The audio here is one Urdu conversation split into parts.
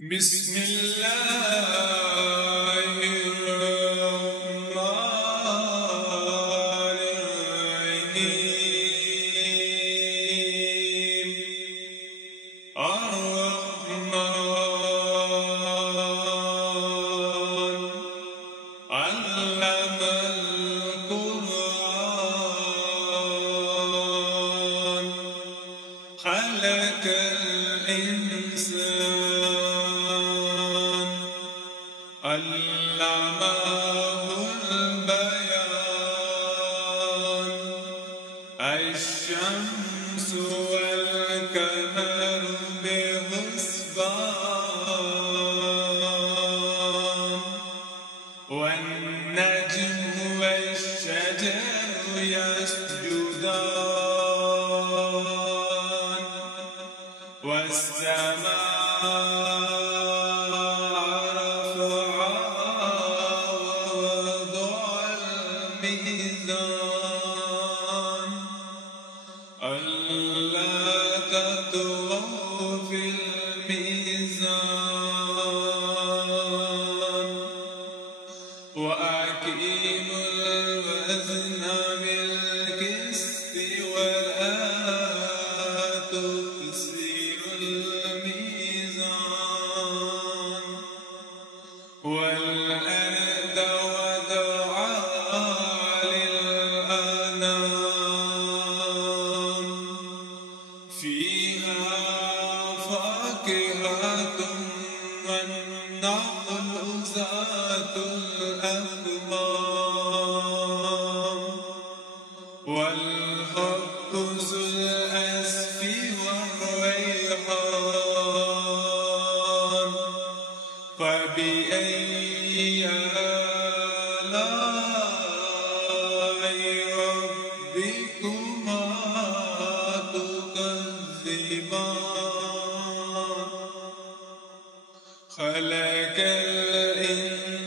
بسم الله الرحمن الرحيم الرحمن علم القرآن خلق الإنسان علمه البيان الشمس والقمر بحسبان والنجم والشجر يسجدان والسماء ألا تطغوا في الميزان وأقيموا الوزن بالقسط ولا تخسروا الميزان والأرض وضعها للأنام فيها فاكهة والنخل ذات الأكمام والحب ذو العصف والريحان فبأي آلاء ربكما تكذبان خلق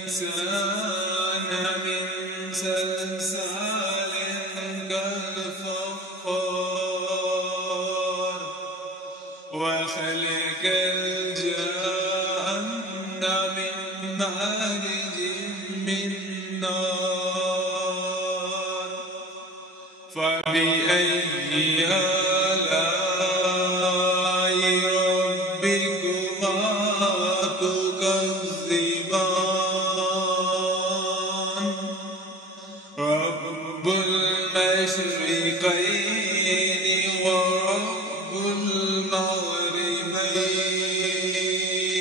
الإنسان من صلصال كالفخار وخلق الجن من مارج من نار فبأي آلاء ربكما تكذبان رب المشرقين ورب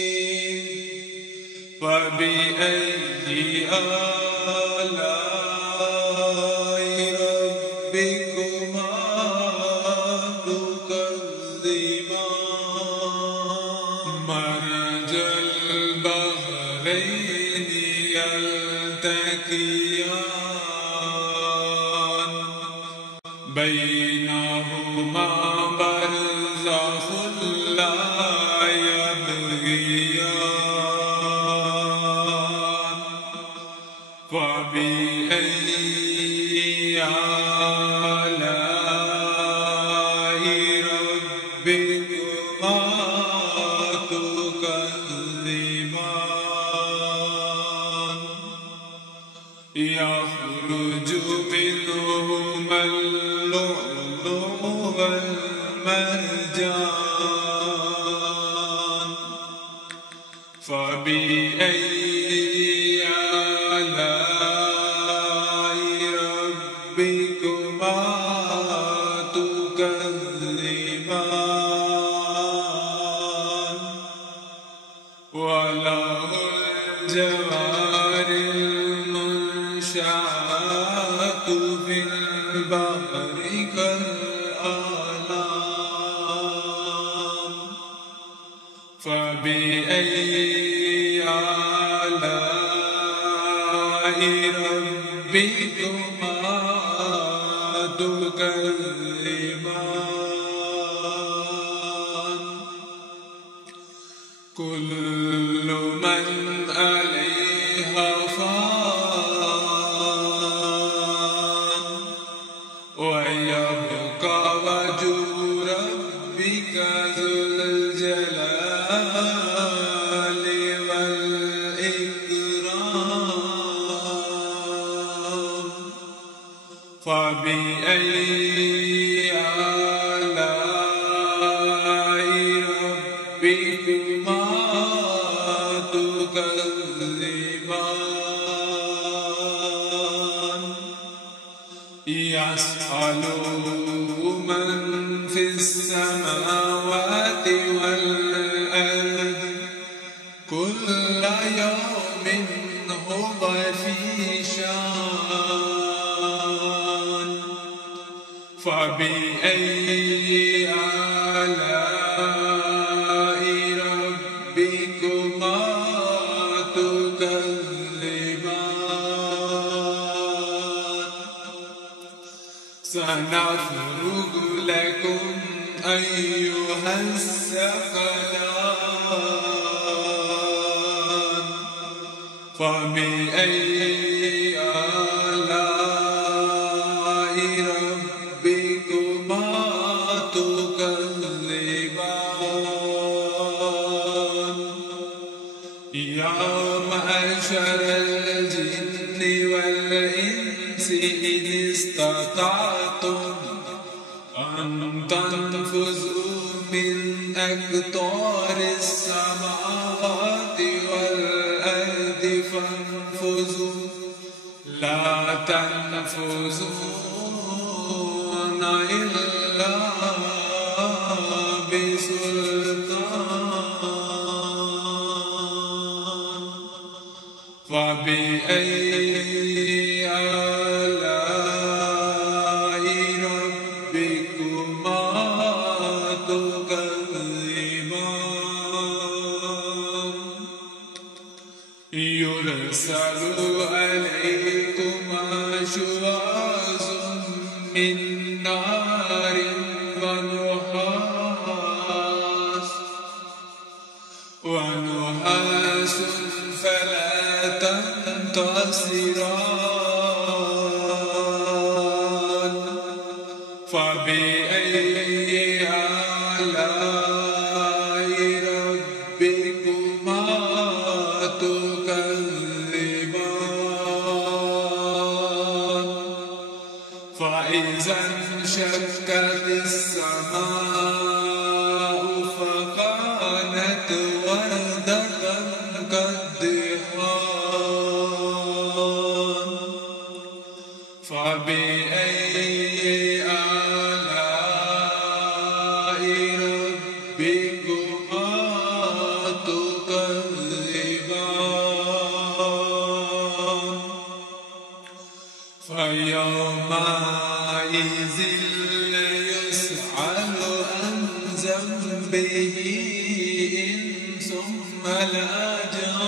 المغربين فبأي آلاء ربكما تكذبان مرج البحرين يلتقيان بينهما برزخ لا يبغيان فبأي آلاء ربكما تكذبان يخرج منهما اللؤلؤ والمرجان فبأي آلاء ربكما تكذبان وله الجوار المنشآت في البحر كالأعلام فبأي آلاء ربكما تكذبان كل من عليها فان ويبقى وجه ربك ذو الجلال فبأي آلاء ربكما تكذبان يسأل من في السماوات والأرض كل يوم هو في شان فبأي آلاء ربكما تكذبان سنفرغ لكم أيها الثقلان فبأي آلاء ربكما تكذبان يا معشر الجن والإنس إن استطعتم أن تنفذوا من أقطار السماوات والأرض فانفذوا لا تنفذون إلا بسلطان فبأي آلاء ربكما تكذبان يرسل عليكما شواظ من نار ونحاس فلا تنتصران فبأي آلاء ربكما تكذبان فإذا انشقت السماء فكانت وردة كالدهان فبأي آلاء ربكما تكذبان فيومئذ يسأل عن ذنبه إنس ولا جان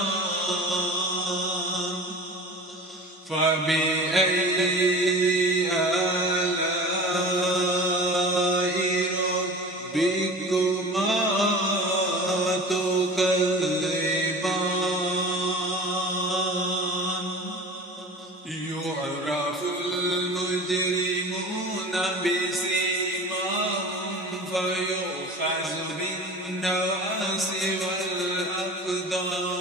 فبأي آلاء ربكما تكذبان يعرف المجرمون بسيماهم فيؤخذ بالنواصي والأقدام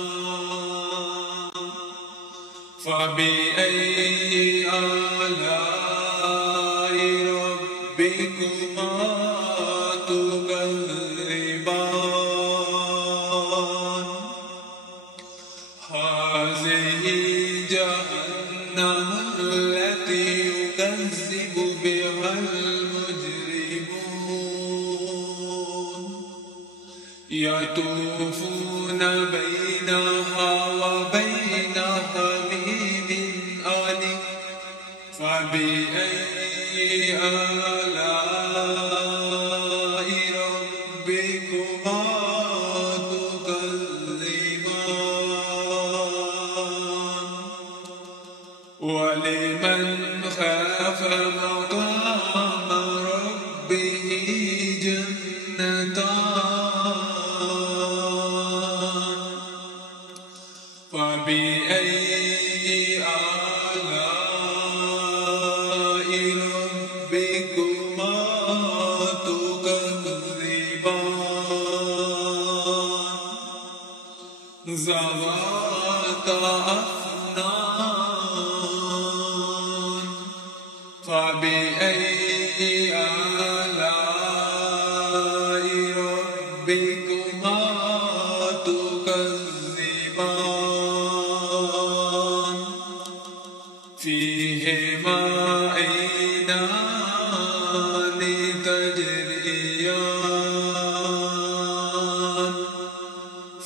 فبأي آلاء ربكما تكذبان هذه جهنم التي يكذب بها المجرمون يطوفون بينها وبين حميم آن فبأي آلاء ربكما تكذبان ولمن خاف مقام ربه جنتان فبأي آلاء ربكما تكذبان ذواتا أفنان فبأي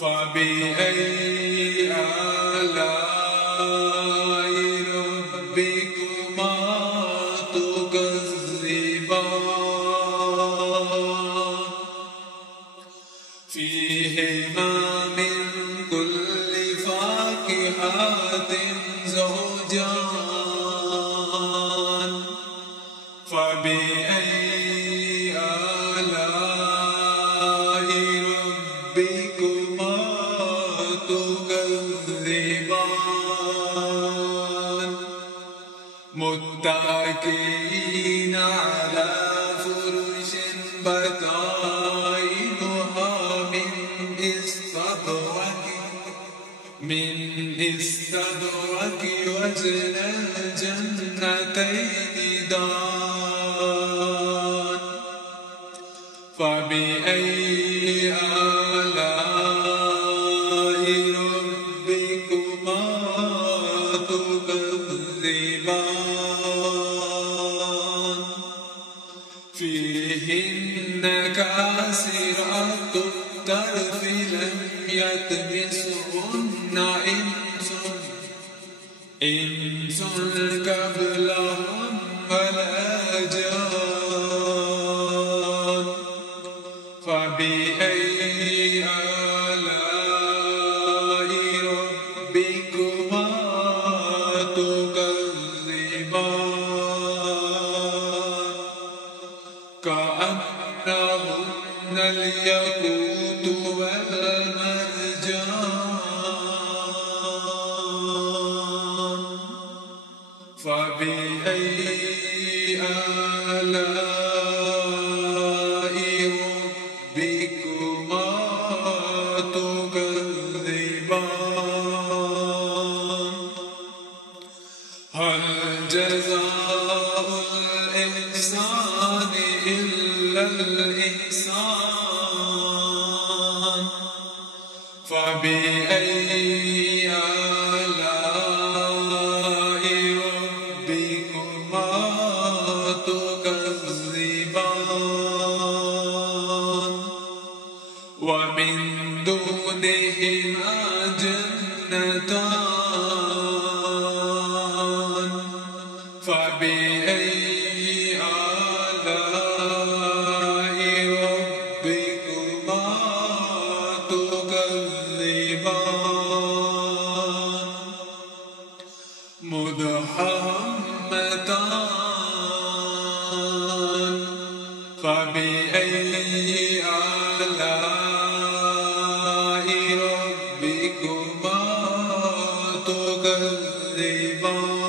فبأي آلاء ربكما تكذبان فيهما من كل فاكهة زوجان فبأي آلاء ربكما تكذبان متكئين على فرش بطائنها من استبرق وجن الجنتين دان فبأي آلاء ربكما تكذبان فيهن كاسرات الطرف لم يطمثهن إنس قبلهم ولا جان فبأي آلاء ربكما تكذبان كأنهن الياقوت والمرجان فبأي آلاء ربكما تكذبان هل جزاء الإحسان إلا الإحسان فبأي آلاء ربكما تكذبان ومن دونهما جنتان فبأي آلاء ربكما تكذبان مدحمتان فبأي آلاء ربكما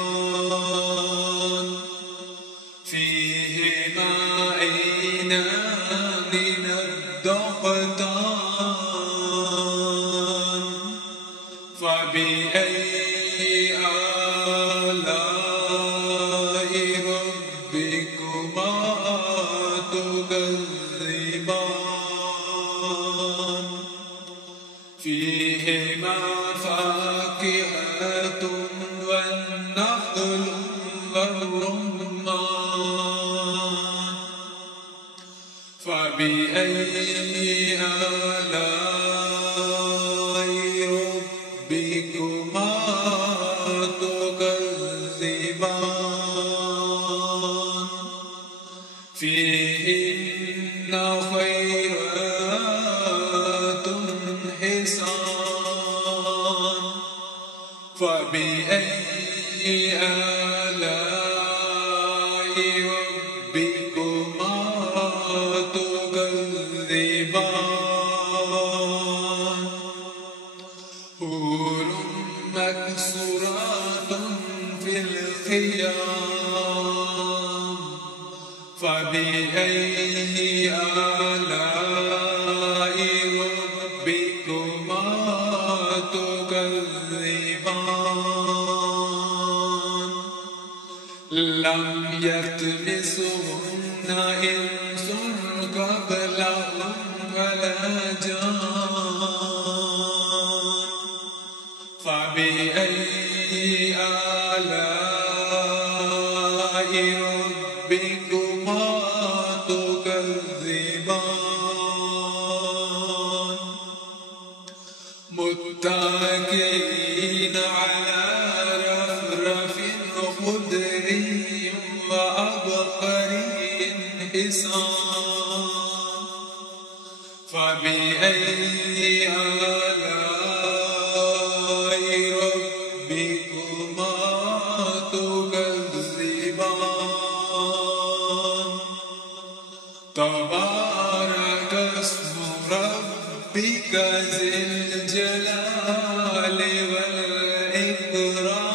تكذبان فيهما عينان نضاختان فبأي آلاء ربكما تكذبان فيهما فاكهة والنخل والرمان فبأي آلاء ربكما تكذبان فيهن خيرات حسان فبأي آلاء ربكما تكذبان حور مكسورات في الخيام فبأي آلاء ربكما تكذبان لم يطمثهن إنس قبلهم ولا جان فبأي آلاء ربكما تكذبان متكئين على رفرف خضري وعبقري حسان فبأي آلاء ربكما تكذبان تبارك اسم ربك ذي الجلال والإكرام